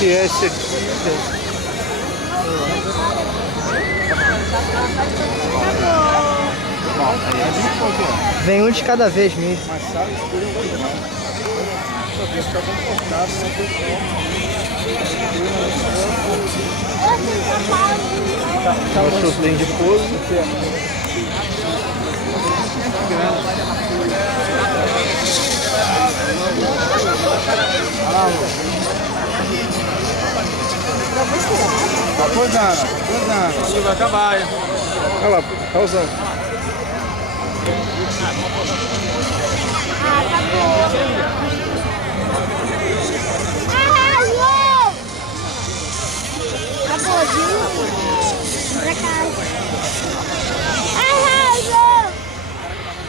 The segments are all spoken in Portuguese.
que é esse aqui? Vem um de cada vez mesmo. Mas sabe, escolher um pouco mais. Só que fica confortável, não tem como. O sorteio de pouso. Tá posando. Isso vai acabar, hein? Olha lá, tá usando. Ah, tá bom. Arrasou! Acabou, viu? Pra casa. Arrasou!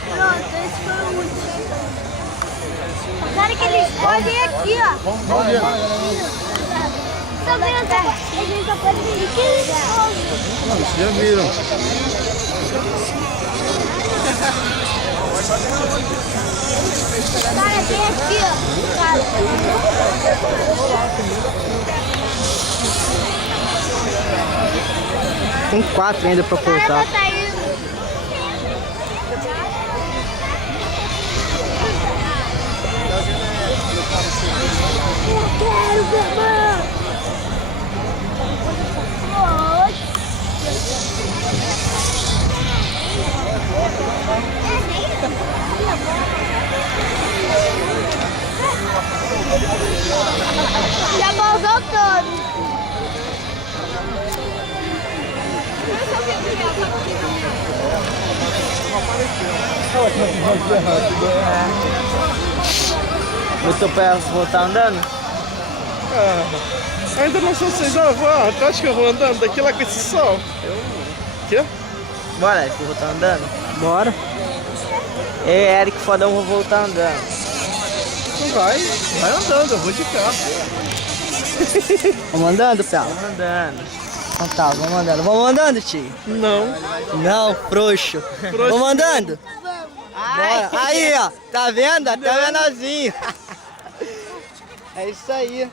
Pronto, esse foi o último. Agora que eles podem aqui, ó. Vamos ver. Só vem até. Eles só podem vir aqui. Vocês já viram. Cara, tem aqui, ó. Cara. Tem 4 ainda pra Cara, cortar. tá indo. Eu quero, meu irmão. Já voltou todo. Botou pra voltar andando? Ainda não sou 6 horas, tu acha que eu vou andando daqui lá com esse sol? Quê? Bora, Eric, voltar andando? Bora. Ei, Eric, fodão, vou voltar andando. Não vai andando, eu vou de carro. Vamos andando, Pela? Vamos andando. Então tá, vamos andando. Vamos andando, tio? Não. Não, frouxo. Vamos andando? Bora. Aí, ó. Tá vendo? Até o menorzinho. É isso aí.